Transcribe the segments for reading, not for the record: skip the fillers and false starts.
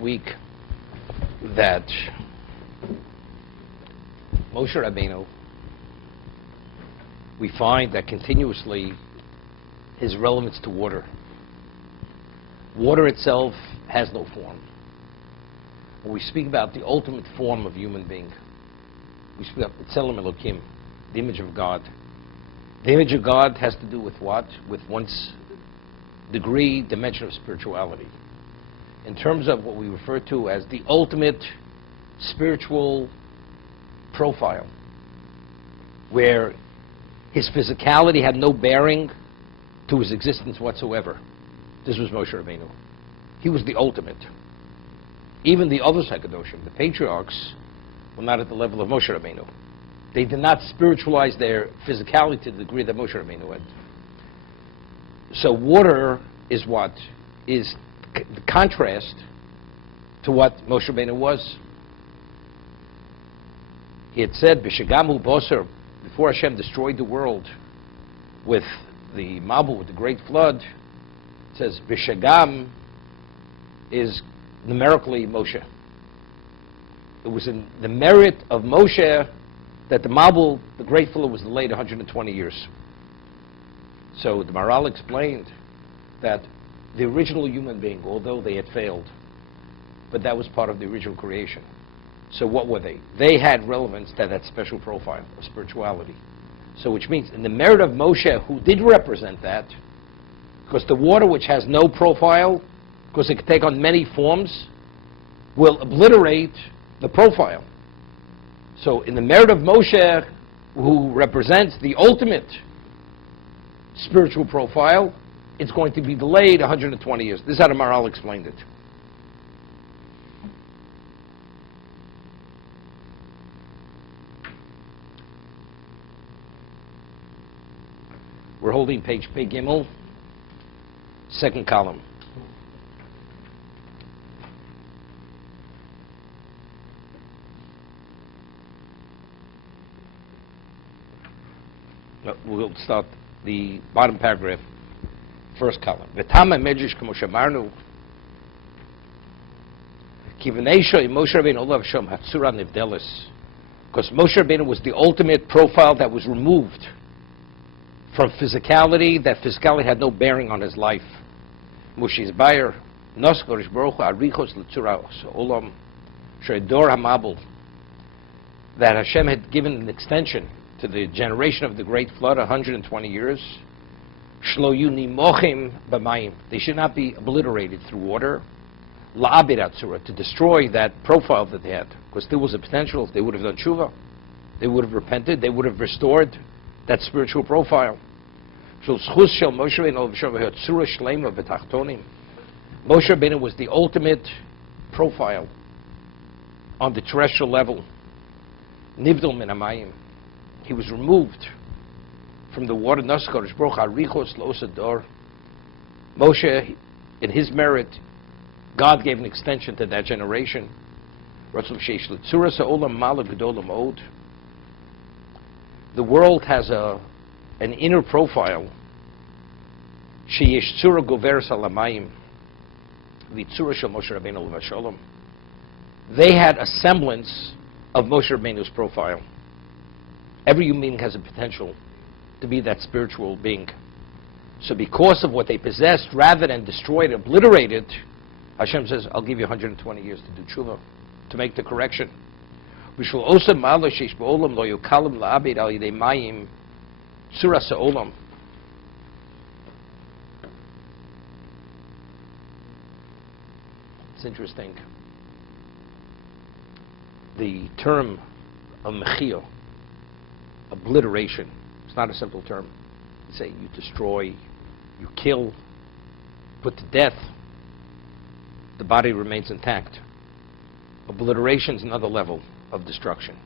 week that Moshe Rabbeinu, we find that continuously his relevance to water. Water itself has no form. When we speak about the ultimate form of human being, we speak about Tzelem Elokim, the image of God. The image of God has to do with what? With one's degree, dimension of spirituality. In terms of what we refer to as the ultimate spiritual profile, where his physicality had no bearing to his existence whatsoever. This was Moshe Rabbeinu. He was the ultimate. Even the other Hakadoshim, the patriarchs, were not at the level of Moshe Rabbeinu. They did not spiritualize their physicality to the degree that Moshe Rabbeinu had. So water is what? Is the contrast to what Moshe Rabbeinu was. He had said, B'shegamu Boser, before Hashem destroyed the world with the Mabul, with the great flood, it says, B'shegam is numerically Moshe. It was in the merit of Moshe that the Mabul, the great flood, was delayed 120 years. So the Maharal explained that the original human being, although they had failed, but that was part of the original creation. So what were they? They had relevance to that special profile of spirituality. So which means in the merit of Moshe, who did represent that, because the water which has no profile, because it can take on many forms, will obliterate the profile. So in the merit of Moshe, who represents the ultimate spiritual profile, it's going to be delayed 120 years. This is how the Maharal explained it. We're holding page Pei Gimel, second column. We'll start the bottom paragraph, first column. V'tama medrash k'mo shemarnu, kivaneisha Moshe Rabbeinu olav shom hatzura nivdelis, because Moshe Rabbeinu was the ultimate profile that was removed from physicality. That physicality had no bearing on his life. Moshe's Bayer, Nos Kodesh Baruch Hu Arichos L'Tzura Olam She'edor HaMabul, that Hashem had given an extension to the generation of the great flood, 120 years. Shlo Yuni Mochim B'Mayim, they should not be obliterated through water. La'abir Atzura, to destroy that profile that they had, because there was a potential. If they would have done tshuva, they would have repented, they would have restored that spiritual profile. Moshe Rabbeinu was the ultimate profile on the terrestrial level. Nivdal min hamayim, he was removed from the water. Moshe, in his merit, God gave an extension to that generation. The world has an inner profile. They had a semblance of Moshe Rabbeinu's profile. Every human being has a potential to be that spiritual being. So because of what they possessed, rather than destroy it, obliterate it, Hashem says, I'll give you 120 years to do tshuva, to make the correction. It's interesting. The term of mechio, obliteration, it's not a simple term. You say you destroy, you kill, put to death, the body remains intact. Obliteration is another level of destruction.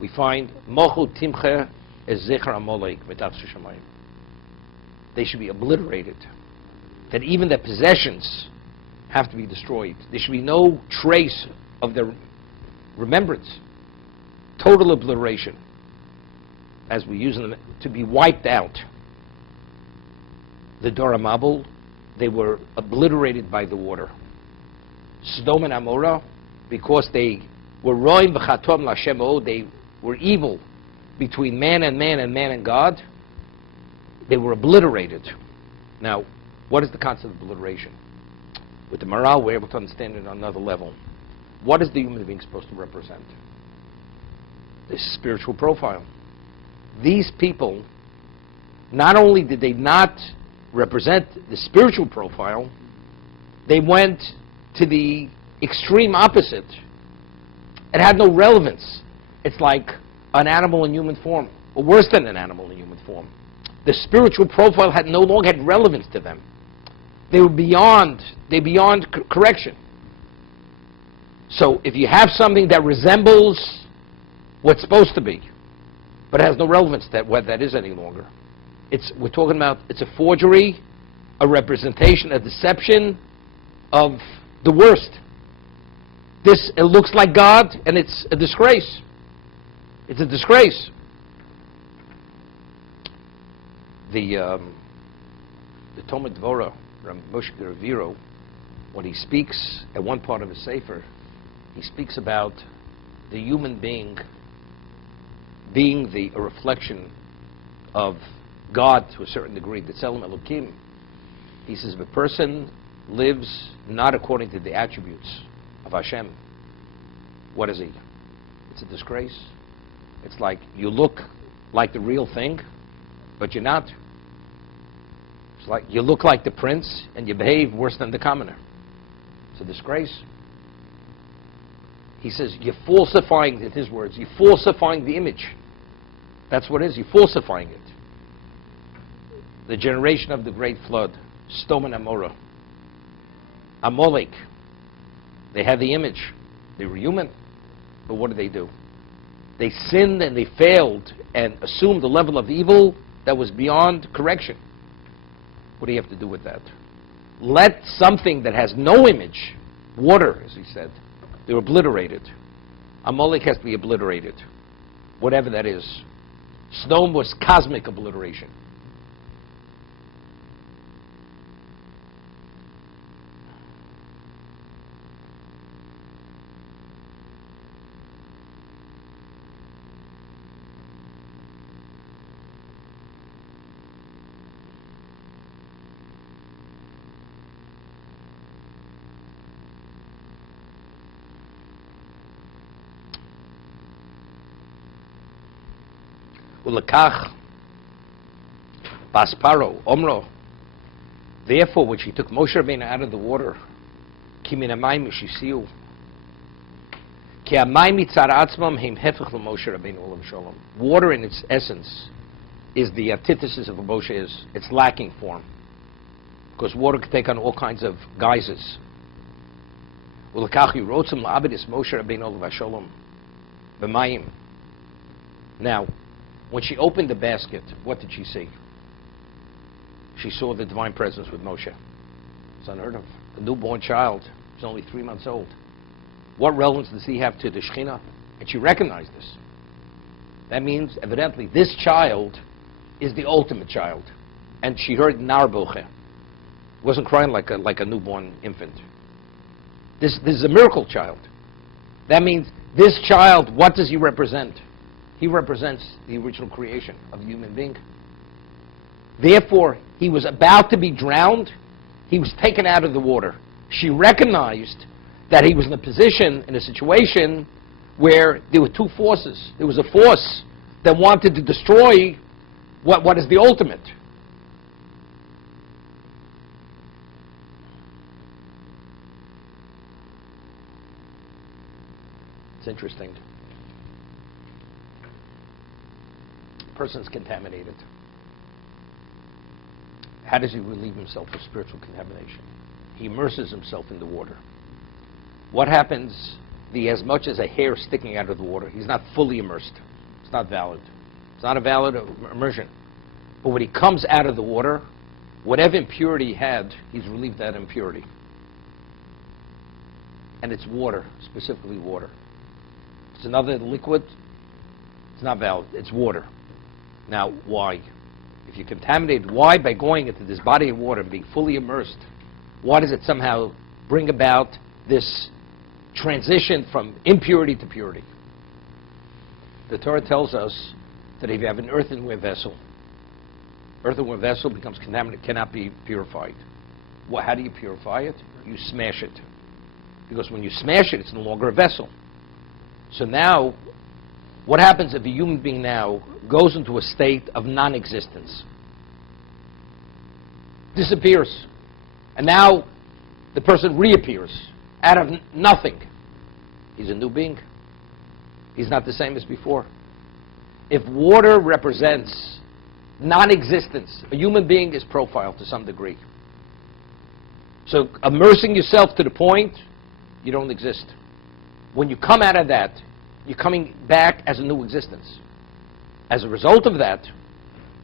We find mochu timche es zecher amolek mitach shamayim. They should be obliterated. That even their possessions have to be destroyed. There should be no trace of their remembrance. Total obliteration, as we use them, to be wiped out. The Dora Mabul, they were obliterated by the water. Sodom and Amorah, because they were roim v'chatom l'Hashem od, they were evil between man and man and man and God. They were obliterated. Now, what is the concept of obliteration? With the morale, we're able to understand it on another level. What is the human being supposed to represent? This spiritual profile. These people, not only did they not represent the spiritual profile, they went to the extreme opposite. It had no relevance. It's like an animal in human form, or worse than an animal in human form. The spiritual profile no longer had relevance to them. They were beyond correction. So if you have something that resembles what's supposed to be, but has no relevance to what that is any longer, we're talking about, it's a forgery, a representation, a deception of the worst. It looks like God, and it's a disgrace. It's a disgrace. The Talmud Dvorah, Moshe Raviro, when he speaks at one part of his Sefer, he speaks about the human being a reflection of God to a certain degree, the Tzelem Elokim. He says, if a person lives not according to the attributes of Hashem, what is he? It's a disgrace. It's like you look like the real thing, but you're not. It's like you look like the prince and you behave worse than the commoner. It's a disgrace. He says, you're falsifying, in his words, you're falsifying the image. That's what it is, you're falsifying it. The generation of the great flood, Sodom and Amorah, Amalek, they had the image. They were human, but what did they do? They sinned and they failed and assumed a level of evil that was beyond correction. What do you have to do with that? Let something that has no image, water, as he said, they're obliterated. Amalek has to be obliterated, whatever that is. Sodom was cosmic obliteration. Ulakach Basparo Omro. Therefore, when she took Moshe Rabbeinu out of the water, Ki min hamayim shisiu, Ki hamayim mitzad atzmam heim hefech l'Moshe Rabbeinu olam shalom. Water in its essence is the antithesis of what Moshe is. It's lacking form, because water can take on all kinds of guises. Ulakach yirotzim la'abedis Moshe Rabbeinu olam shalom b'mayim. Now, when she opened the basket, what did she see? She saw the divine presence with Moshe. It's unheard of. A newborn child. He's only 3 months old. What relevance does he have to the Shekhinah? And she recognized this. That means, evidently, this child is the ultimate child. And she heard Nar Boche. Wasn't crying like a newborn infant. This is a miracle child. That means this child, what does he represent? He represents the original creation of the human being. Therefore, he was about to be drowned. He was taken out of the water. She recognized that he was in a situation where there were two forces. There was a force that wanted to destroy what is the ultimate. It's interesting. Person's contaminated. How does he relieve himself of spiritual contamination? He immerses himself in the water. What happens? He has much as a hair sticking out of the water. He's not fully immersed. It's not valid. It's not a valid immersion. But when he comes out of the water, whatever impurity he had, he's relieved that impurity. And it's water, specifically water. It's another liquid. It's not valid. It's water. Now, why? If you're contaminated, why? By going into this body of water and being fully immersed, why does it somehow bring about this transition from impurity to purity. The Torah tells us that if you have an earthenware vessel becomes contaminated, cannot be purified. How do you purify it? You smash it. Because when you smash it, it's no longer a vessel. So now, what happens if a human being now goes into a state of non-existence? Disappears. And now the person reappears out of nothing. He's a new being. He's not the same as before. If water represents non-existence, a human being is profiled to some degree. So immersing yourself to the point you don't exist. When you come out of that, you're coming back as a new existence. As a result of that,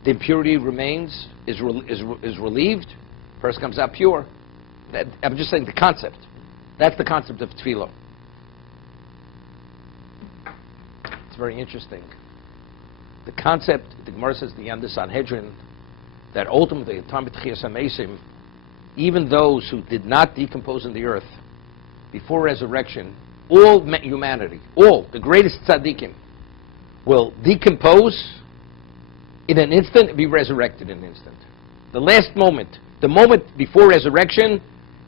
the impurity remains, is relieved, person comes out pure. I'm just saying the concept. That's the concept of tefillah. It's very interesting. The concept, the Gemara says, the Yanda Sanhedrin, that ultimately, at the time of Tchias HaMesim, even those who did not decompose in the earth before resurrection, all humanity, all, the greatest tzaddikim, will decompose in an instant and be resurrected in an instant. The last moment, the moment before resurrection,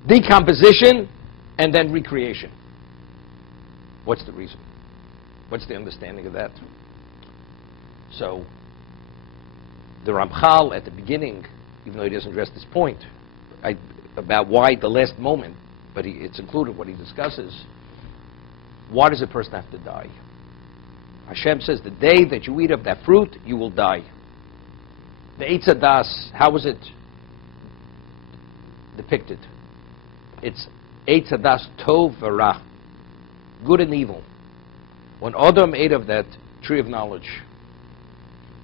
decomposition, and then recreation. What's the reason? What's the understanding of that? So, the Ramchal at the beginning, even though he doesn't address this point, about why the last moment, but it's included what he discusses, why does a person have to die? Hashem says, the day that you eat of that fruit, you will die. The Eitz Hadas, how was it depicted? It's Eitz Hadas Tov V'Ra, good and evil. When Adam ate of that tree of knowledge,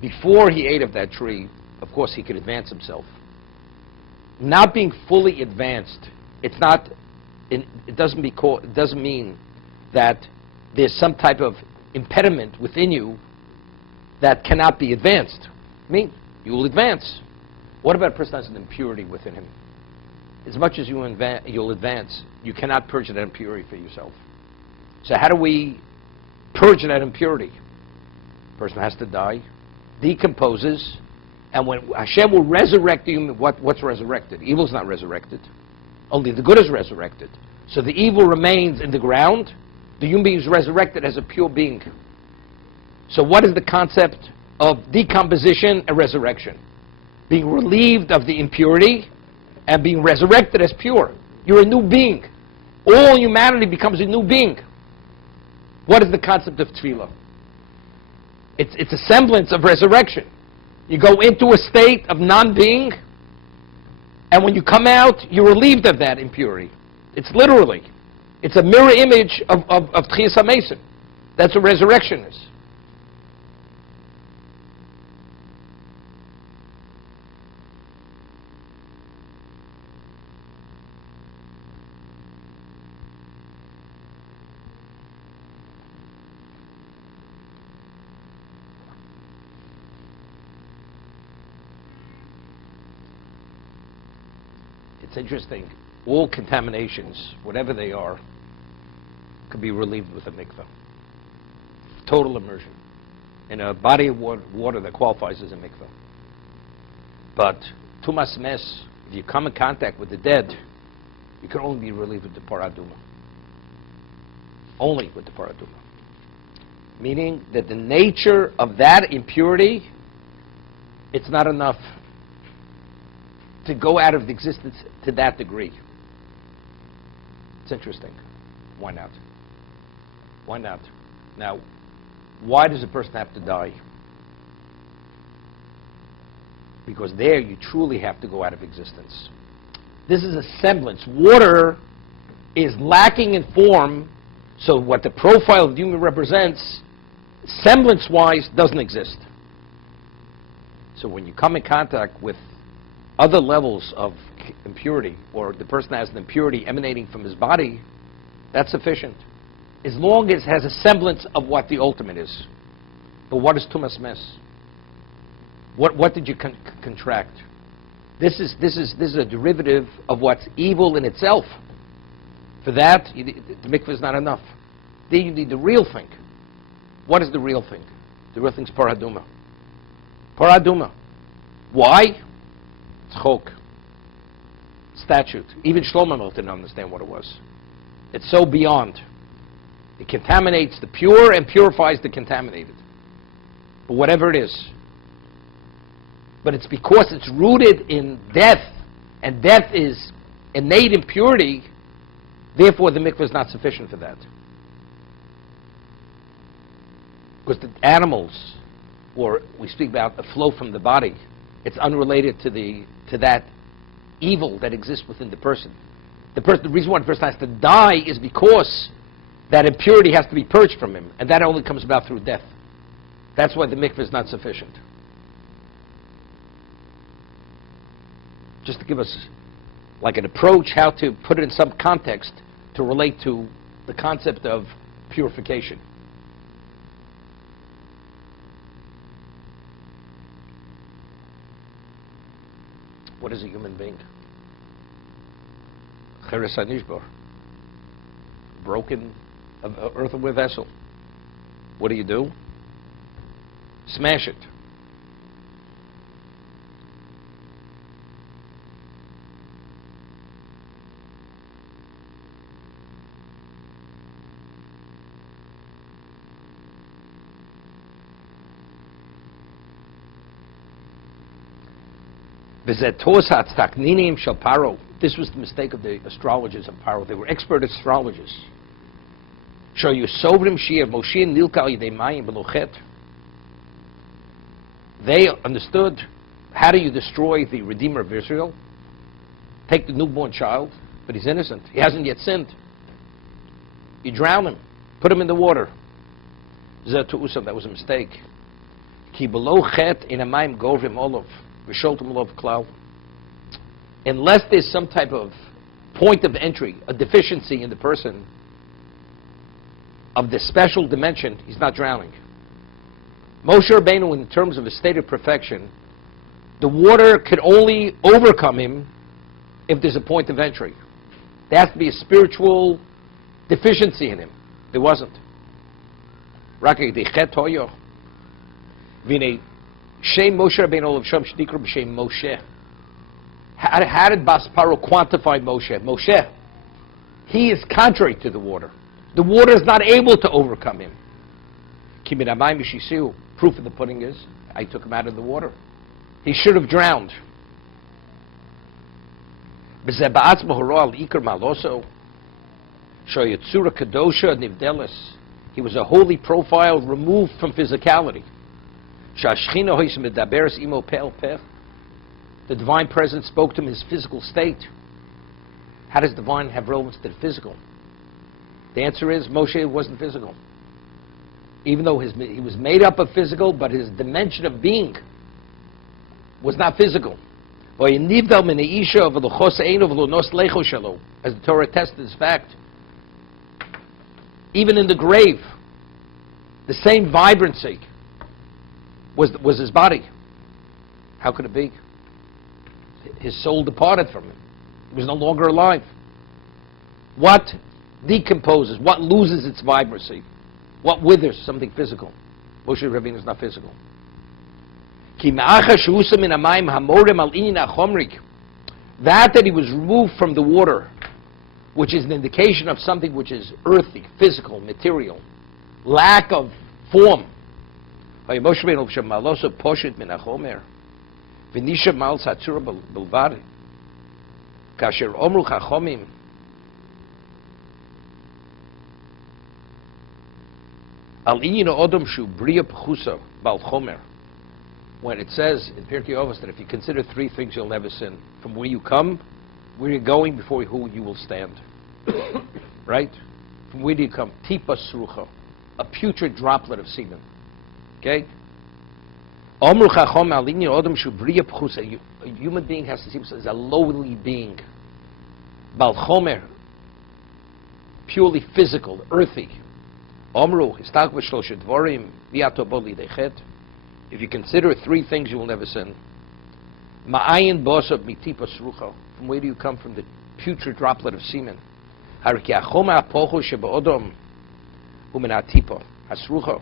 before he ate of that tree, of course he could advance himself. Not being fully advanced, it doesn't mean that there's some type of impediment within you that cannot be advanced. I mean, you will advance. What about a person who has an impurity within him? As much as you'll advance, you cannot purge that impurity for yourself. So how do we purge that impurity? A person has to die, decomposes, and when Hashem will resurrect the human, what's resurrected? Evil's not resurrected. Only the good is resurrected. So the evil remains in the ground. The human being is resurrected as a pure being. So what is the concept of decomposition and resurrection? Being relieved of the impurity and being resurrected as pure. You're a new being. All humanity becomes a new being. What is the concept of tefillah? It's a semblance of resurrection. You go into a state of non-being, and when you come out, you're relieved of that impurity. It's literally. It's a mirror image of Tchias HaMesim. That's what resurrection is. It's interesting. All contaminations, whatever they are, could be relieved with a mikveh. Total immersion in a body of water that qualifies as a mikveh. But tumas mes, if you come in contact with the dead, you can only be relieved with the paraduma. Only with the paraduma. Meaning that the nature of that impurity, it's not enough to go out of existence to that degree. It's interesting. Why not? Why not? Now, why does a person have to die? Because there you truly have to go out of existence. This is a semblance. Water is lacking in form, so what the profile of the human represents, semblance-wise, doesn't exist. So when you come in contact with other levels of impurity, or the person has an impurity emanating from his body, that's sufficient. As long as it has a semblance of what the ultimate is. But what is tumas mes? What did you contract? This is a derivative of what's evil in itself. For that, the mikveh is not enough. Then you need the real thing. What is the real thing? The real thing is paraduma. Paraduma. Why? It's chok. Statute. Even Shlomo Melech didn't understand what it was. It's so beyond. It contaminates the pure and purifies the contaminated. But whatever it is. But it's because it's rooted in death, and death is innate impurity, therefore the mikveh is not sufficient for that. Because the animals, or we speak about a flow from the body, it's unrelated to that evil that exists within the person. The reason why the person has to die is because that impurity has to be purged from him, and that only comes about through death. That's why the mikveh is not sufficient. Just to give us like an approach how to put it in some context to relate to the concept of purification. What is a human being? Cheres hanishbar. Broken earthenware vessel. What do? Smash it. This was the mistake of the astrologers of Paro. They were expert astrologers. They understood how do you destroy the Redeemer of Israel. Take the newborn child, but he's innocent. He hasn't yet sinned. You drown him. Put him in the water. That was a mistake. Unless there's some type of point of entry, a deficiency in the person of the special dimension, he's not drowning. Moshe Rabbeinu, in terms of a state of perfection, the water could only overcome him if there's a point of entry. There has to be a spiritual deficiency in him. There wasn't. Shem Moshe Rabbeinu Olav Shem Shnikra B'Shem Moshe. How did Bas Paro quantify Moshe? Moshe, he is contrary to the water. The water is not able to overcome him. Proof of the pudding is, I took him out of the water. He should have drowned. He was a holy profile removed from physicality. The divine presence spoke to him in his physical state. How does divine have relevance to the physical? The answer is Moshe wasn't physical. Even though he was made up of physical, but his dimension of being was not physical. As the Torah attests to this fact, even in the grave, the same vibrancy was his body. How could it be? His soul departed from him. He was no longer alive. What decomposes? What loses its vibrancy? What withers? Something physical. Moshe Rabbeinu is not physical. That he was removed from the water, which is an indication of something which is earthy, physical, material, lack of form. Moshe Rabbeinu V'nisha mal satzura belvad. Kasher omru chachomim. Al inyin odom shu bria pchusa bal chomer. When it says in Pirkei Avos that if you consider three things you'll never sin, from where you come, where you're going, before who you will stand. Right? From where do you come? Tipa srucha, a putrid droplet of semen. Okay? A human being has to see himself as a lowly being. Bal chomer, purely physical, earthy. If you consider three things, you will never sin. From where do you come? From the putrid droplet of semen. Hariki achoma apochu shebeodom umin atipa hasrucha.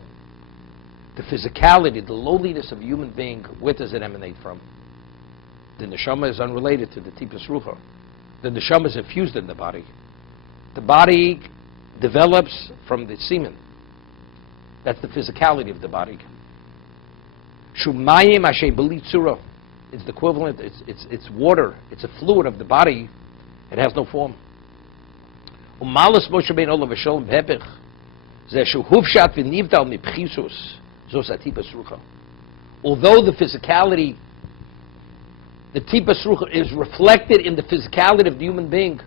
The physicality, the lowliness of a human being, where does it emanate from? The neshama is unrelated to the tipus rucha. The neshama is infused in the body. The body develops from the semen. That's the physicality of the body. Shumayim ashe belitzura. It's the equivalent. It's water. It's a fluid of the body. It has no form. Umalus Moshe ben olav v'sholem hepech ze shuhuvshat v'nivdal mipchisus zos atipus rucha. Although the physicality, the tipus rucha is reflected in the physicality of the human being,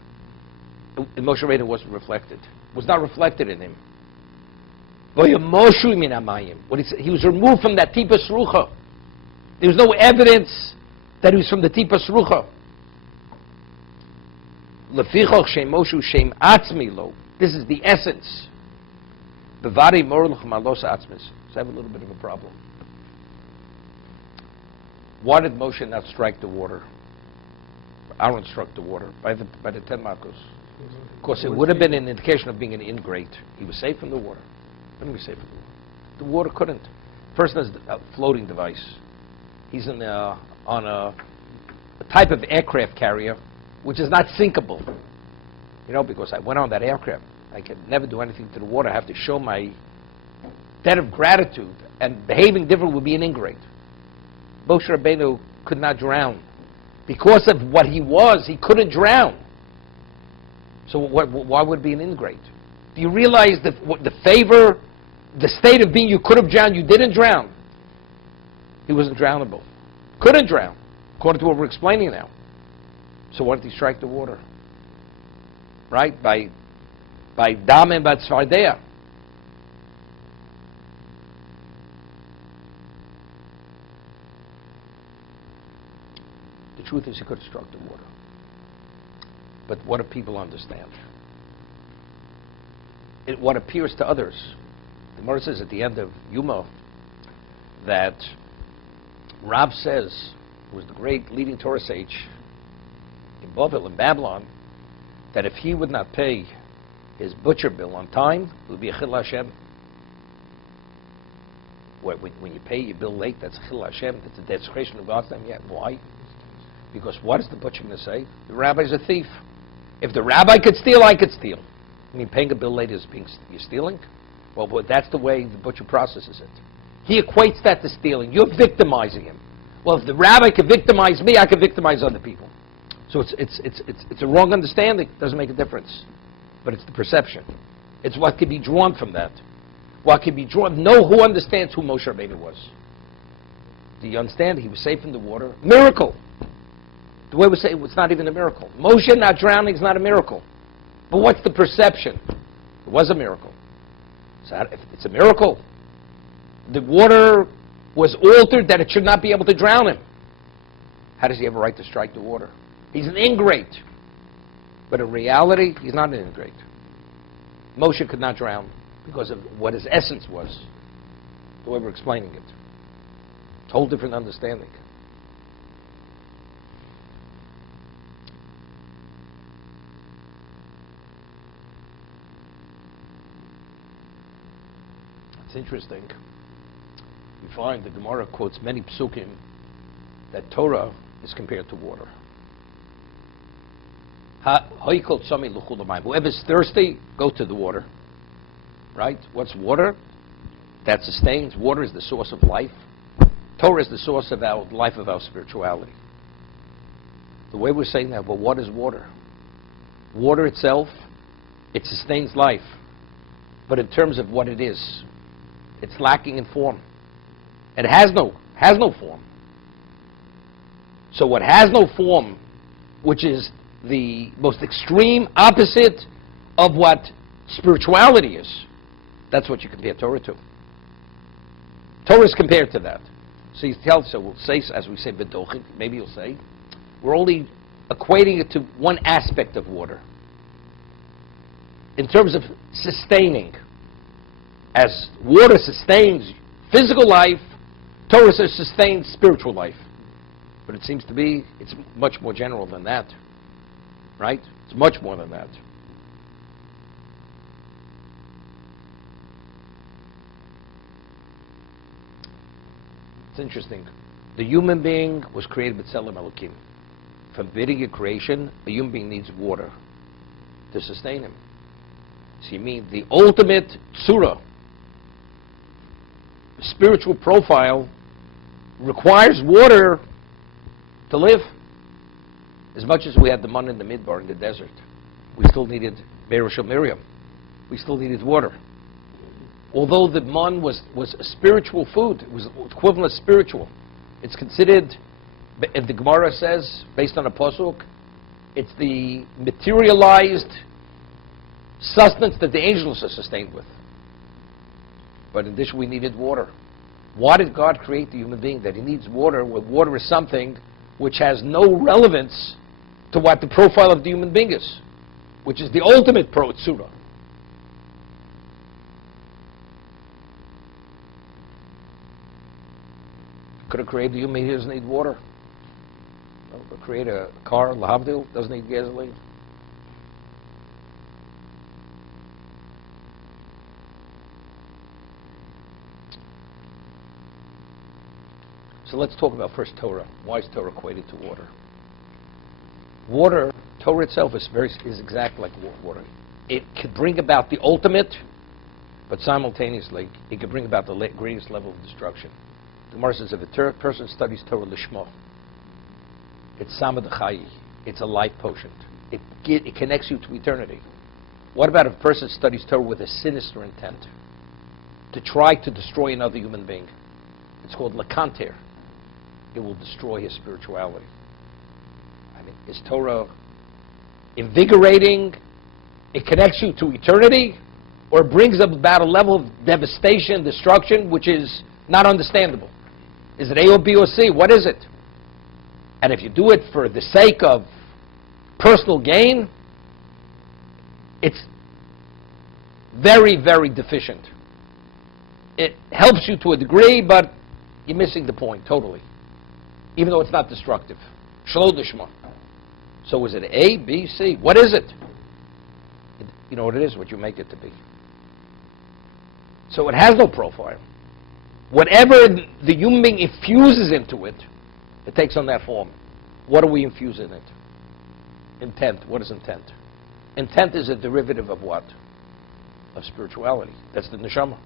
in Moshe Rabbeinu wasn't reflected. Was not reflected in him. He was removed from that tipus rucha. There was no evidence that he was from the tipus rucha. This is the essence. So I have a little bit of a problem. Why did Moshe not strike the water? Aaron struck the water by the 10 Makos. Because it would have been an indication of being an ingrate. He was safe from the water. Let me be safe from the water. The water couldn't. Person is a floating device. He's on a type of aircraft carrier which is not sinkable. You know, because I went on that aircraft. I could never do anything to the water. I have to show my debt of gratitude, and behaving different would be an ingrate. Moshe Rabbeinu could not drown. Because of what he was, he couldn't drown. So why would it be an ingrate? Do you realize that the favor, the state of being you could have drowned, you didn't drown? He wasn't drownable. Couldn't drown, according to what we're explaining now. So why did he strike the water? Right? By Dam and Batzvardea. The truth is he could have struck the water. But what do people understand? What appears to others. The Gemara says at the end of Yuma that Rav says, who was the great leading Torah sage in Bavel, in Babylon, that if he would not pay his butcher bill on time, it would be a chil Hashem. When you pay your bill late, that's a chil Hashem. That's a desecration of God's name. Yeah, why? Because what is the butcher going to say? The rabbi's a thief. If the rabbi could steal, I could steal. I mean, paying a bill late is you're stealing? Well, but that's the way the butcher processes it. He equates that to stealing. You're victimizing him. Well, if the rabbi could victimize me, I could victimize other people. So it's a wrong understanding. It doesn't make a difference. But it's the perception. It's what can be drawn from that. What can be drawn. Know who understands who Moshe Rabbeinu was. Do you understand? He was safe in the water. Miracle. The way we say it's not even a miracle. Moshe not drowning is not a miracle. But what's the perception? It was a miracle. So if it's a miracle, the water was altered that it should not be able to drown him. How does he have a right to strike the water? He's an ingrate. But in reality, he's not an ingrate. Moshe could not drown because of what his essence was. The way we're explaining it. It's a whole different understanding. It's interesting. We find the Gemara quotes many psukim that Torah is compared to water. Whoever's thirsty, go to the water. Right? What's water? That sustains. Water is the source of life. Torah is the source of our life, of our spirituality. The way we're saying that, well, what is water? Water itself, it sustains life. But in terms of what it is, it's lacking in form. It has no form. So what has no form, which is the most extreme opposite of what spirituality is, that's what you compare Torah to. Torah is compared to that. So you tell, so we'll say, as we say, bedochim, maybe you'll say, we're only equating it to one aspect of water. In terms of sustaining, as water sustains physical life, Torah sustains spiritual life. But it seems to be, it's much more general than that. Right? It's much more than that. It's interesting. The human being was created with Tzelem Elokim. From beginning of creation, a human being needs water to sustain him. So you mean the ultimate tzura, spiritual profile, requires water to live. As much as we had the manna in the midbar, in the desert, we still needed Be'er Miriam. We still needed water. Although the manna was a spiritual food, it was equivalent spiritual. It's considered, if the Gemara says, based on a pasuk, it's the materialized sustenance that the angels are sustained with. But in addition, we needed water. Why did God create the human being? That he needs water, where water is something which has no relevance to what the profile of the human being is, which is the ultimate pro-tzura. Could have created the human being, he doesn't need water. Could create a car, lahavdil, doesn't need gasoline. So let's talk about first Torah. Why is Torah equated to water? Water, Torah itself is exactly like water. It could bring about the ultimate, but simultaneously, it could bring about the greatest level of destruction. The Gemara says if a person studies Torah lishma, it's samad chayi, it's a life potion. It connects you to eternity. What about if a person studies Torah with a sinister intent, to try to destroy another human being? It's called lakanter. It will destroy his spirituality. I mean, is Torah invigorating? It connects you to eternity, or it brings about a level of devastation, destruction, which is not understandable? Is it A or B or C? What is it? And if you do it for the sake of personal gain, it's very, very deficient. It helps you to a degree, but you're missing the point totally, even though it's not destructive. Shlo lishma. So is it A, B, C? What is it? You know what it is, what you make it to be. So it has no profile. Whatever the human being infuses into it, it takes on that form. What do we infuse in it? Intent. What is intent? Intent is a derivative of what? Of spirituality. That's the neshama.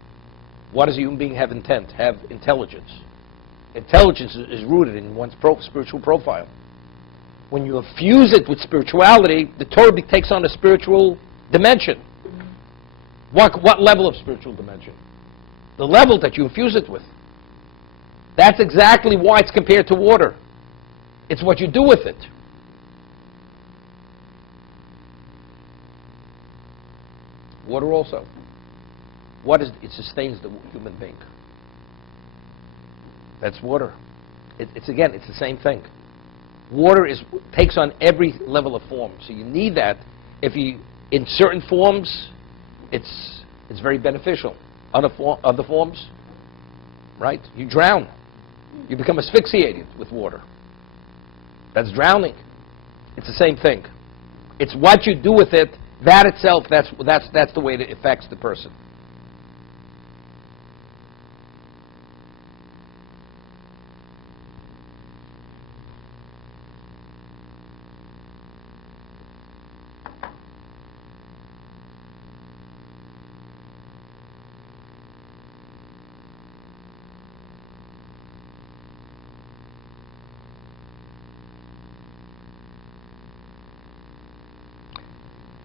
What does a human being have intent? Have intelligence. Intelligence is rooted in one's spiritual profile. When you infuse it with spirituality, the Torah takes on a spiritual dimension. What level of spiritual dimension? The level that you infuse it with. That's exactly why it's compared to water. It's what you do with it. Water also. It sustains the human being. That's water. It's the same thing. Water takes on every level of form. So you need that. In certain forms, it's very beneficial. Other forms, right? You drown. You become asphyxiated with water. That's drowning. It's the same thing. It's what you do with it. That itself, that's the way it affects the person.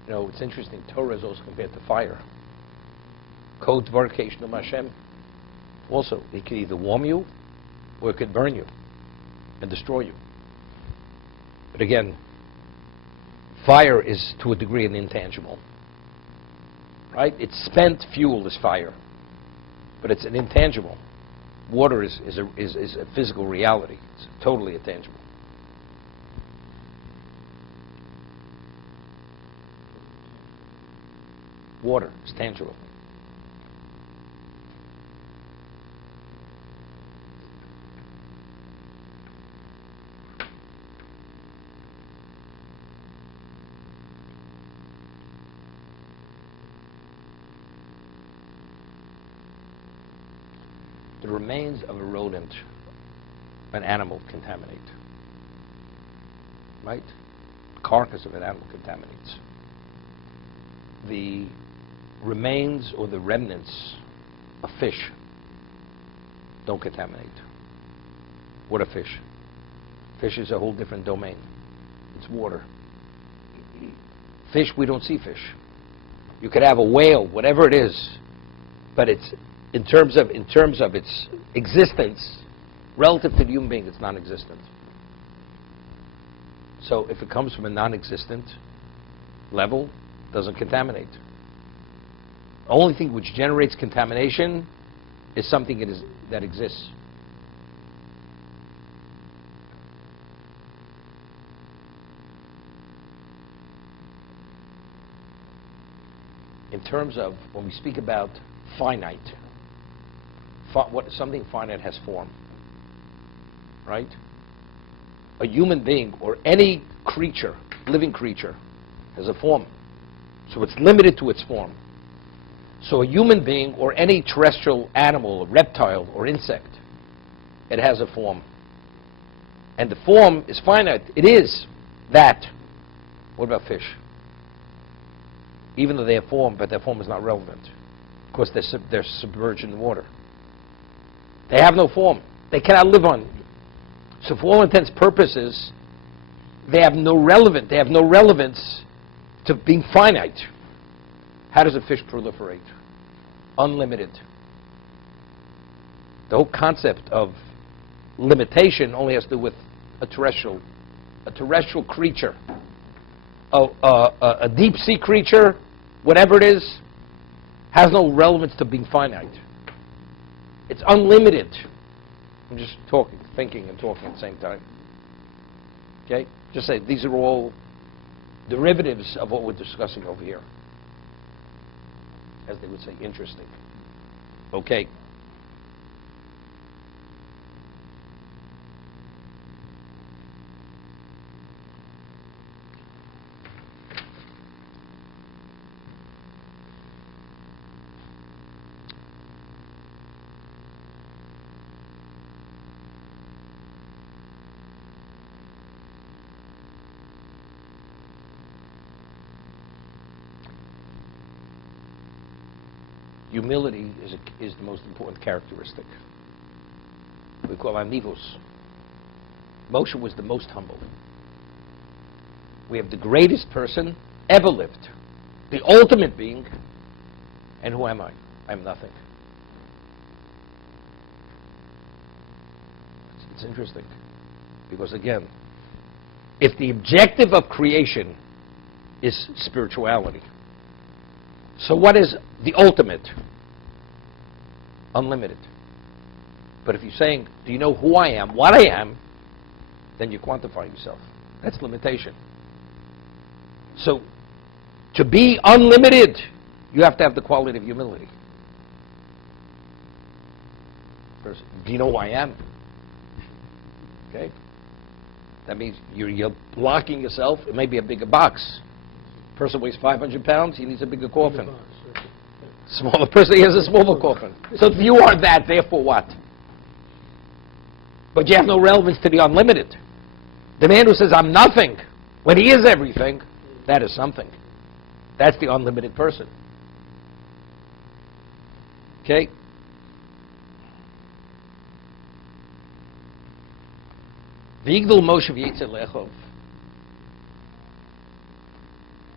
You know, it's interesting. Torah is also compared to fire. Kod dvar ke'ishnu Hashem. Also, it can either warm you, or it could burn you and destroy you. But again, fire is to a degree an intangible. Right? It's spent fuel is fire, but it's an intangible. Water is a physical reality. It's totally intangible. Water is tangible. The remains of a rodent an animal contaminate? Right? Carcass of an animal contaminates. The remains or the remnants of fish don't contaminate. What are fish? Fish is a whole different domain. It's water. Fish, we don't see fish. You could have a whale, whatever it is, but it's in terms of its existence, relative to the human being, it's non-existent. So if it comes from a non-existent level, it doesn't contaminate. The only thing which generates contamination is something that exists. In terms of when we speak about finite, something finite has form, right? A human being or any creature, living creature, has a form. So it's limited to its form. So a human being or any terrestrial animal, or reptile or insect, it has a form. And the form is finite. It is that. What about fish? Even though they have form, but their form is not relevant. Of course, they're submerged in the water. They have no form. They cannot live on. So for all intents and purposes, they have no relevance to being finite. How does a fish proliferate? Unlimited. The whole concept of limitation only has to do with a terrestrial creature. A deep sea creature, whatever it is, has no relevance to being finite. It's unlimited. I'm just thinking and talking at the same time. Okay? Just say these are all derivatives of what we're discussing over here. As they would say, interesting. Okay. Humility is the most important characteristic. We call it anivos. Moshe was the most humble. We have the greatest person ever lived, the ultimate being, and who am I? I'm nothing. It's interesting, because again, if the objective of creation is spirituality, so what is the ultimate? Unlimited. But if you're saying, do you know who I am, what I am, then you quantify yourself. That's limitation. So to be unlimited, you have to have the quality of humility. First, do you know who I am? Okay? That means you're blocking yourself. It may be a bigger box. Person weighs 500 pounds, he needs a bigger coffin. Smaller person, he has a smaller coffin. So if you are that, therefore what? But you have no relevance to the unlimited. The man who says, I'm nothing, when he is everything, that is something. That's the unlimited person. Okay? V'yigdol Moshe v'yetzer le'echov.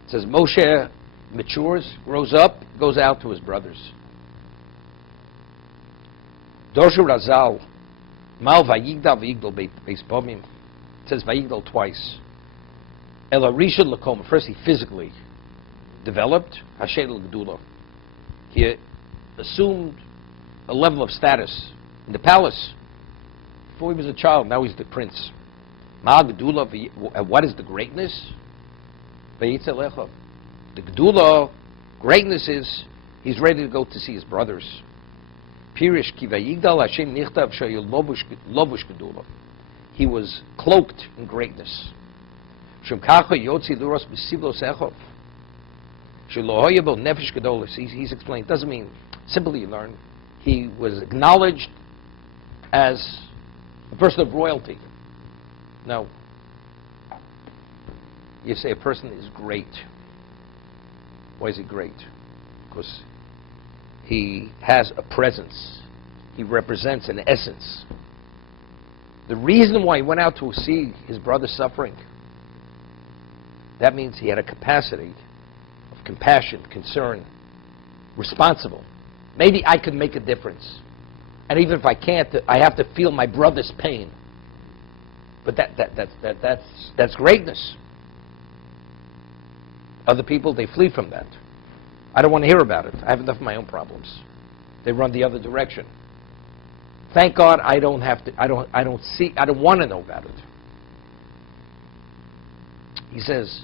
It says Moshe matures, grows up, goes out to his brothers. Dorshu Razal, Mal vayigdal v'yigdol beis bomim. It says vayigdal twice. El Arishon Lakom. First, he physically developed. Hashed l'Gedula. He assumed a level of status in the palace. Before he was a child, now he's the prince. Mal Gedula. What is the greatness? Vayitzer lecha. The Gedula, greatness is, he's ready to go to see his brothers. Pirish ki vayigdal Hashem nichtav shayil lobush Gedula. He was cloaked in greatness. Shem kacha yotzi luros b'sivlos echov. Shelo bel nefesh gedolos. He's explained. Doesn't mean simply you learn. He was acknowledged as a person of royalty. No. You say a person is great. Why is he great? Because he has a presence. He represents an essence. The reason why he went out to see his brother suffering, that means he had a capacity of compassion, concern, responsible. Maybe I could make a difference. And even if I can't, I have to feel my brother's pain. But that's greatness. Other people, they flee from that. I don't want to hear about it. I have enough of my own problems. They run the other direction. Thank God I don't have to, I don't want to know about it. He says,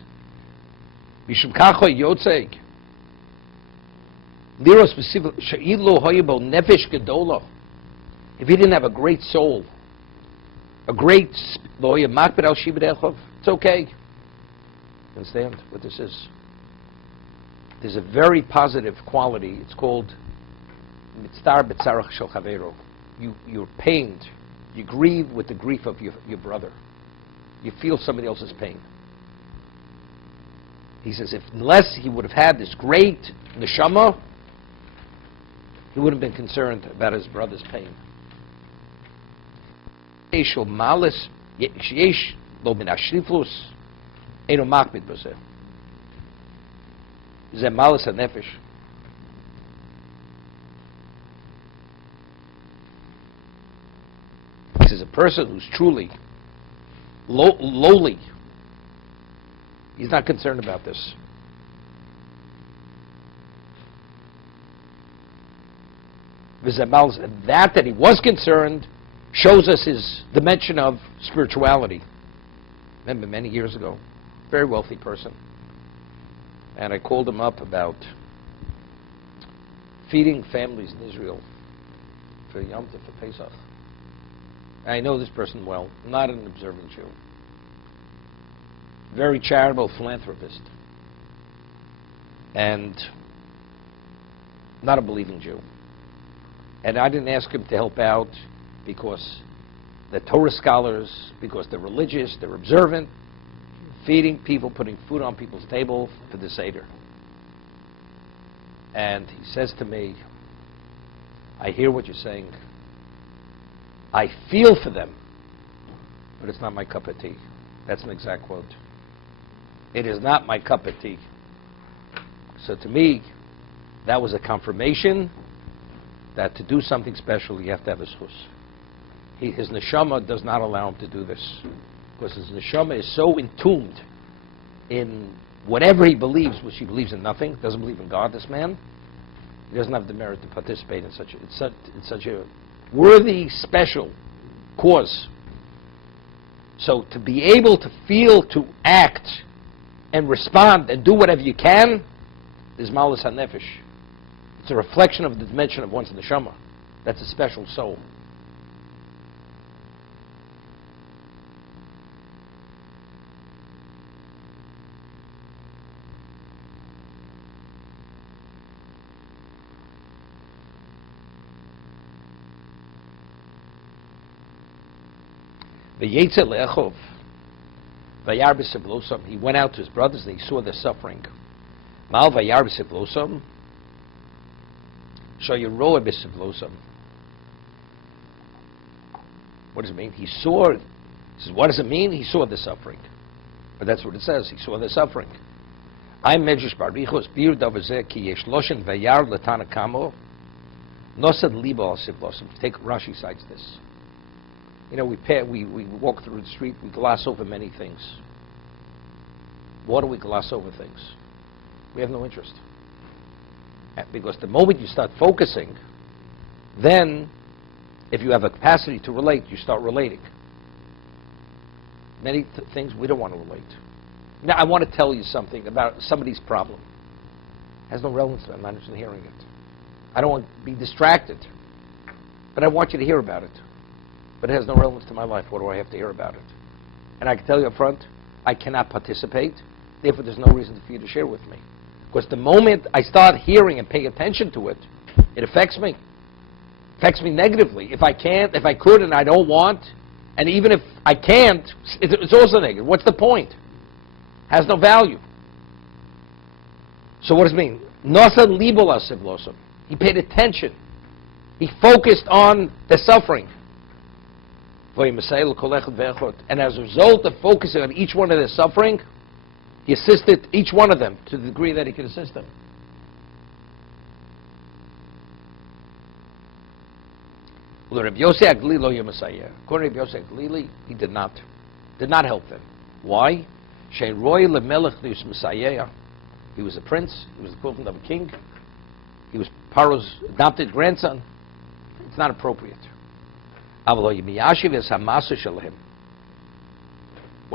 Mishum kacho yotzeg, liros b'sivl, she'ilo hoyebo nefesh gedola. If he didn't have a great soul, a great loya makbid al shibud echov, it's okay. Understand what this is? There's a very positive quality. It's called mitzar b'tzarach shel chavero. You're pained. You grieve with the grief of your brother. You feel somebody else's pain. He says, unless he would have had this great neshama, he wouldn't have been concerned about his brother's pain. Eino makbid b'zeh. Zeh malas hanefesh. This is a person who's truly lowly. He's not concerned about this. That he was concerned shows us his dimension of spirituality. Remember, many years ago, very wealthy person, and I called him up about feeding families in Israel for Yom Tov, for Pesach. I know this person well, not an observant Jew. Very charitable philanthropist. And not a believing Jew. And I didn't ask him to help out because they're Torah scholars, because they're religious, they're observant, feeding people, putting food on people's table for the Seder. And he says to me, I hear what you're saying. I feel for them, but it's not my cup of tea. That's an exact quote. It is not my cup of tea. So to me, that was a confirmation that to do something special, you have to have a zchus. His neshama does not allow him to do this, because his neshama is so entombed in whatever he believes, which he believes in nothing, doesn't believe in God, this man. He doesn't have the merit to participate in such a worthy, special cause. So to be able to feel, to act, and respond, and do whatever you can, is malas hanefesh. It's a reflection of the dimension of one's neshama. That's a special soul. He went out to his brothers and he saw their suffering. What does it mean? He saw. He says, what does it mean? He saw the suffering. But that's what it says. He saw the suffering. I'm Medrash Barichos Bir Davazeh Ki Yesh Loshen Vayar Latana Kamo Nosad Libo Al Sivlosim. Take Rashi cites this. You know, we walk through the street, we gloss over many things. Why do we gloss over things? We have no interest. Because the moment you start focusing, then, if you have a capacity to relate, you start relating. Many things we don't want to relate. Now, I want to tell you something about somebody's problem. It has no relevance to me. I'm not interested in hearing it. I don't want to be distracted. But I want you to hear about it. But it has no relevance to my life. What do I have to hear about it? And I can tell you up front, I cannot participate. Therefore, there's no reason for you to share with me. Because the moment I start hearing and paying attention to it, it affects me. It affects me negatively. If I can't, if I could and I don't want, And even if I can't, it's also negative. What's the point? Has no value. So what does it mean? Nasa libola sivlosum. He paid attention. He focused on the suffering. And as a result of focusing on each one of their suffering, he assisted each one of them to the degree that he could assist them. According to Rabbi Yossi Aglili, he did not help them. Why? He was a prince. He was the equivalent of a king. He was Paro's adopted grandson. It's not appropriate. What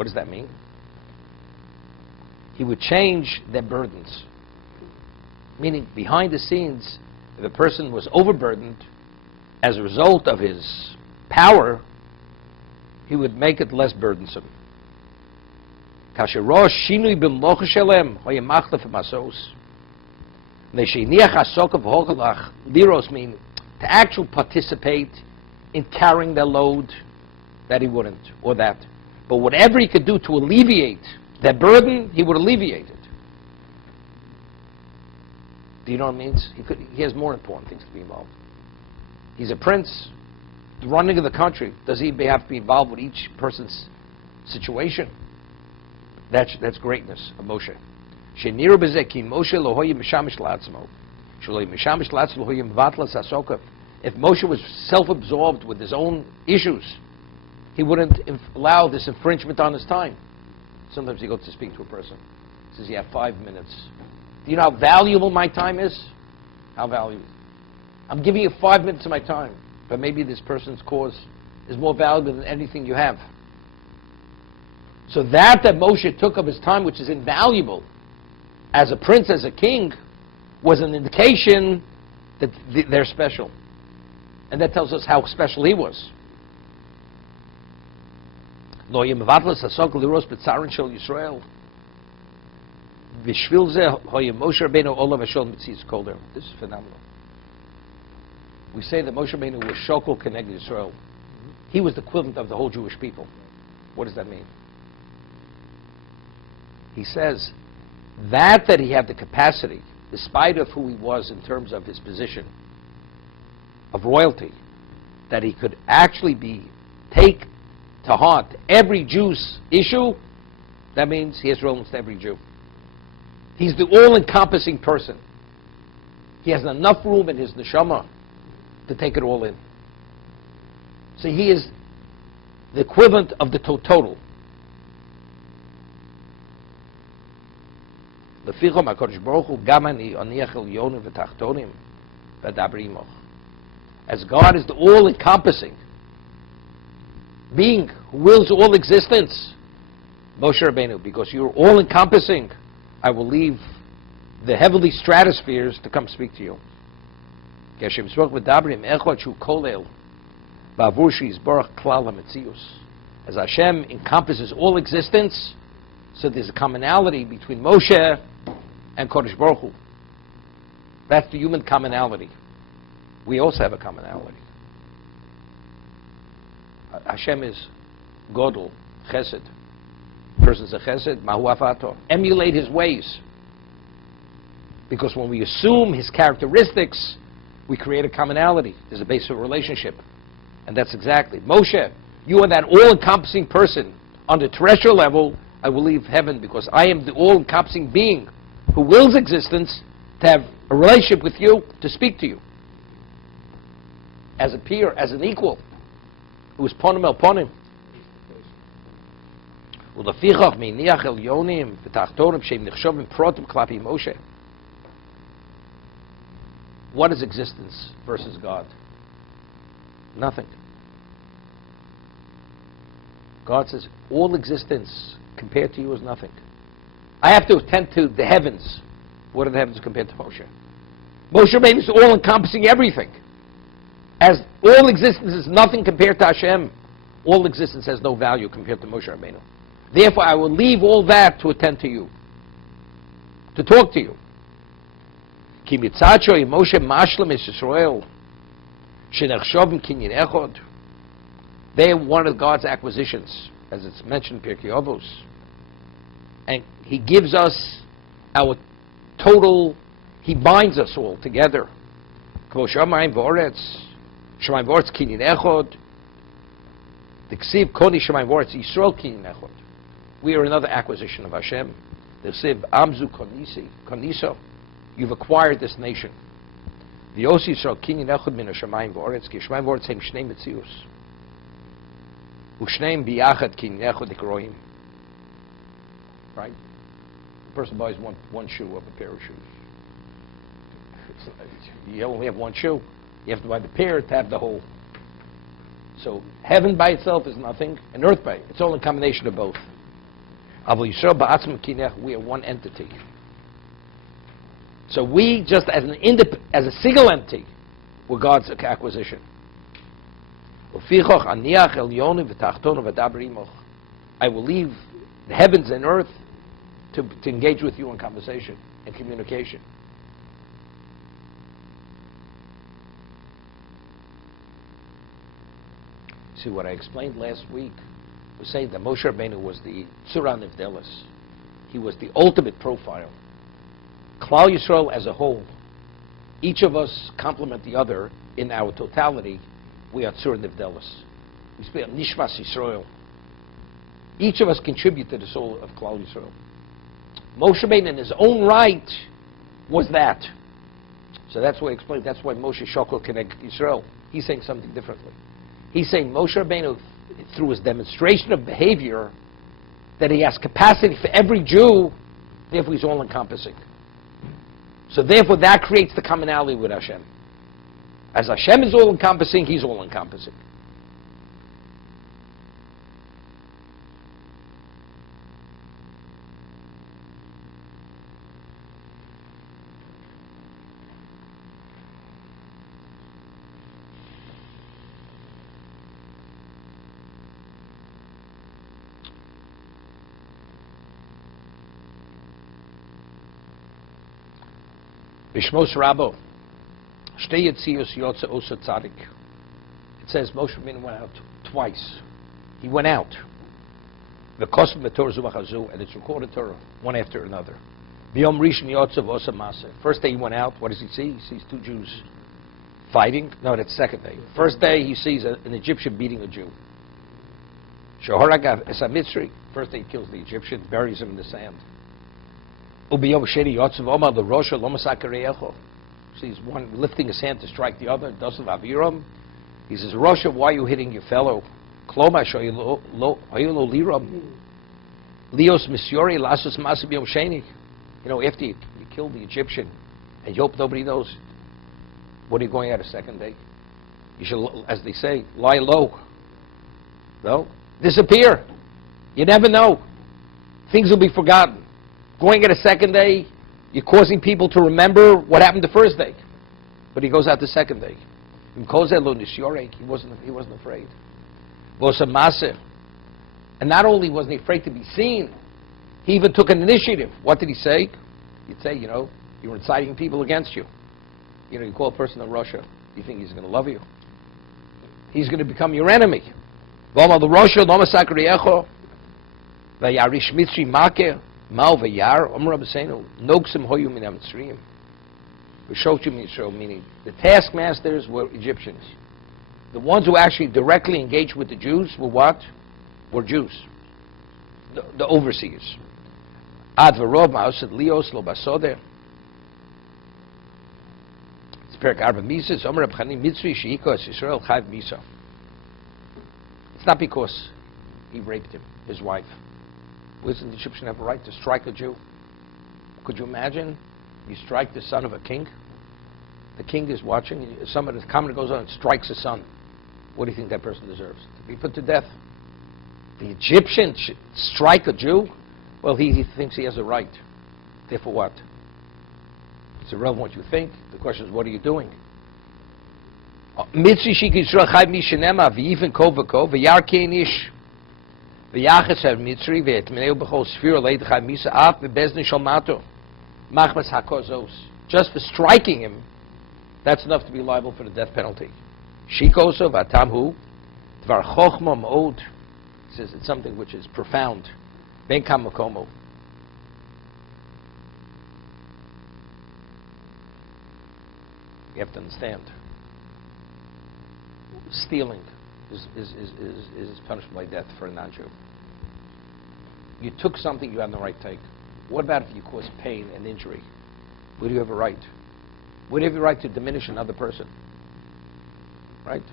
does that mean? He would change their burdens. Meaning, behind the scenes, if a person was overburdened as a result of his power, he would make it less burdensome. Mean to actually participate in carrying their load, that he wouldn't, or that. But whatever he could do to alleviate their burden, he would alleviate it. Do you know what it means? He has more important things to be involved. He's a prince, the running of the country. Does he have to be involved with each person's situation? That's greatness of Moshe. If Moshe was self-absorbed with his own issues, he wouldn't allow this infringement on his time. Sometimes he goes to speak to a person. He says, you have 5 minutes. Do you know how valuable my time is? How valuable? I'm giving you 5 minutes of my time, but maybe this person's cause is more valuable than anything you have. So that Moshe took of his time, which is invaluable, as a prince, as a king, was an indication that they're special. And that tells us how special he was. This is phenomenal. We say that Moshe Rabbeinu was shokol connected Israel. He was the equivalent of the whole Jewish people. What does that mean? He says that he had the capacity, despite of who he was in terms of his position of royalty, that he could actually take to heart every Jew's issue. That means he has relevance to every Jew. He's the all-encompassing person. He has enough room in his neshama to take it all in. So he is the equivalent of the total. As God is the all-encompassing being who wills all existence, Moshe Rabbeinu, because you're all-encompassing, I will leave the heavenly stratospheres to come speak to you. As Hashem encompasses all existence, so there's a commonality between Moshe and Kodesh Baruch Hu. That's the human commonality. We also have a commonality. Hashem is Godel, Chesed. Person's a Chesed, Mahu Afato. Emulate his ways. Because when we assume his characteristics, we create a commonality. There's a base of a relationship. And that's exactly. Moshe, you are that all-encompassing person. On the terrestrial level, I will leave heaven because I am the all-encompassing being who wills existence to have a relationship with you, to speak to you. As a peer, as an equal, who is ponim el ponim. What is existence versus God? Nothing. God says, all existence compared to you is nothing. I have to attend to the heavens. What are the heavens compared to Moshe? Moshe Rabbeinu is all-encompassing everything. As all existence is nothing compared to Hashem, all existence has no value compared to Moshe Rabbeinu. Therefore, I will leave all that to attend to you, to talk to you. Ki mitzacho Moshe mashlam es Yisrael, shenachshavim kinyin echad. They're one of God's acquisitions, as it's mentioned in Pirkei Avos. And He gives us our total, He binds us all together. Kvo shamayim v'oretz, shamayim v'oretz kinyan echod, Diksiv koni shamayim v'oretz Yisrael kinyan echod. We are another acquisition of Hashem. Diksiv amzu koniso, you've acquired this nation. V'yosi Yisrael kinyan echod min hashamayim v'oretz, ki shamayim v'oretz hem shnei metzius. Ushneim biyachad kinyan echod ikroim. Right? The person buys one shoe of a pair of shoes. You only have one shoe. You have to buy the pair to have the whole. So heaven by itself is nothing, and earth by it's all a combination of both. We are one entity. So we just as as a single entity, we're God's acquisition. I will leave the heavens and earth to engage with you in conversation and communication. See, what I explained last week was saying that Moshe Rabbeinu was the Tzura Nivdelis. He was the ultimate profile. Klal Yisrael as a whole, each of us complement the other in our totality. We are Tzura Nivdelis. We speak of Nishmas Yisrael. Each of us contribute to the soul of Klal Yisrael. Moshe Rabbeinu in his own right was that. So that's why I explained, that's why Moshe Shokol connected Yisrael. He's saying something differently. He's saying Moshe Rabbeinu, through his demonstration of behavior, that he has capacity for every Jew, therefore he's all-encompassing. So therefore that creates the commonality with Hashem. As Hashem is all-encompassing, he's all-encompassing. Bishmos Rabo, Shtei Yetzios Yotze Osa Tzadik. It says Moshe Rabbeinu went out twice. He went out. The Kosim Torah Zubachazu, and it's recorded Torah, one after another. Biyom Rishon Yotze Osa Masa. First day he went out, what does he see? He sees two Jews fighting. No, that's second day. First day he sees an Egyptian beating a Jew. Shoharagav Esa Mitzri. First day he kills the Egyptian, buries him in the sand. Ubiyom Sheni Yotzev Omar the Rosha Lomasakareyechov. Sees one lifting his hand to strike the other. Doesn't Aviram. He says, Rosha, why are you hitting your fellow? Kloma Shoyilo Liram. Leos Misyori Lasus Masabiyom Sheni. You know, after you kill the Egyptian and you hope nobody knows, what are you going at a second day? You should, as they say, lie low. No? Disappear. You never know. Things will be forgotten. Going at a second day, you're causing people to remember what happened the first day. But he goes out the second day. He wasn't afraid. And not only wasn't he afraid to be seen, he even took an initiative. What did he say? He'd say, you know, you're inciting people against you. You know, you call a person in Russia, you think he's going to love you. He's going to become your enemy. Mal v'yar, Omer Rabbeinu, Nogsim hoyu min ha-Mitzrayim. V'shotchim Yisrael, meaning the taskmasters were Egyptians. The ones who actually directly engaged with the Jews were what? Were Jews. The overseers. Ad v'rov ma'osed lios lo basodeh. It's Perek Arba Mises, Omer Rabbeinu Mitzri she'iko es Yisrael chayv misa. It's not because he raped him, his wife. Doesn't the Egyptian have a right to strike a Jew? Could you imagine? You strike the son of a king. The king is watching. Somebody, the commoner goes on and strikes his son. What do you think that person deserves? To be put to death. The Egyptian should strike a Jew? Well, he thinks he has a right. Therefore what? It's irrelevant what you think. The question is, what are you doing? Mitzri shiki Yisrael chayv mishenema v'yifen kol v'kol v'yar keinish. V'yachas ha-Mitzri v'etmeneu b'chol sfira leidchai misa af v'bezni shalmato machmas hakozos. Just for striking him, that's enough to be liable for the death penalty. Shikoso v'atam hu Dvar chochma ma'od. He says it's something which is profound. Ben kam makomo. You have to understand. Stealing is punishable by death for a non-Jew. You took something you had no right to take. What about if you caused pain and injury? Where do you have a right? Where do you have a right to diminish another person? Right?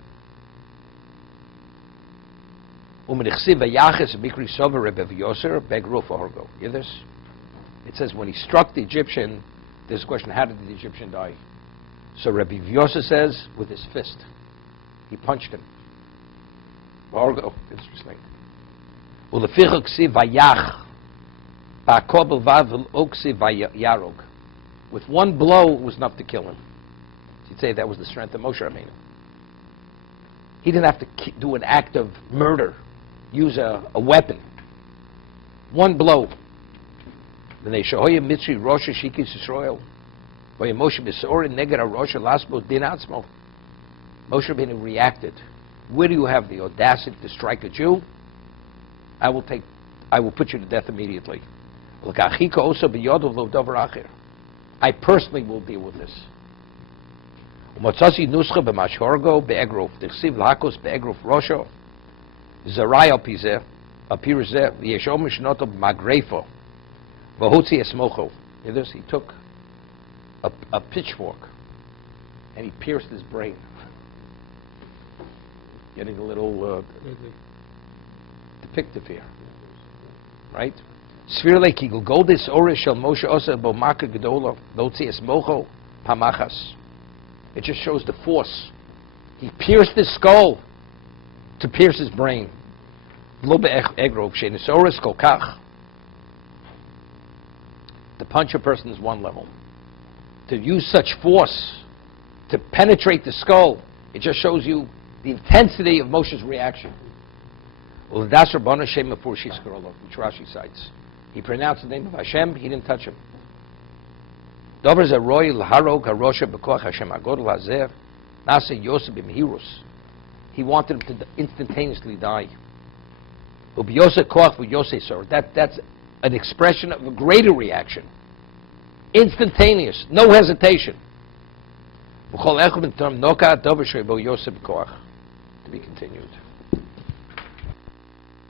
Hear this? It says when he struck the Egyptian, there's a question, how did the Egyptian die? So Rabbi Yosef says, with his fist. He punched him. Interesting. With one blow, it was enough to kill him. You'd say that was the strength of Moshe Rabbeinu. He didn't have to do an act of murder, use a weapon. One blow. Moshe Rabbeinu reacted. Where do you have the audacity to strike a Jew? I will put you to death immediately. I personally will deal with this. He took a pitchfork and he pierced his brain. Getting a little depictive here. Right? It just shows the force. He pierced his skull to pierce his brain. To punch a person is one level. To use such force to penetrate the skull, it just shows you the intensity of Moshe's reaction. Which Rashi cites. He pronounced the name of Hashem, he didn't touch him. He wanted him to instantaneously die. That's an expression of a greater reaction. Instantaneous, no hesitation. To be continued.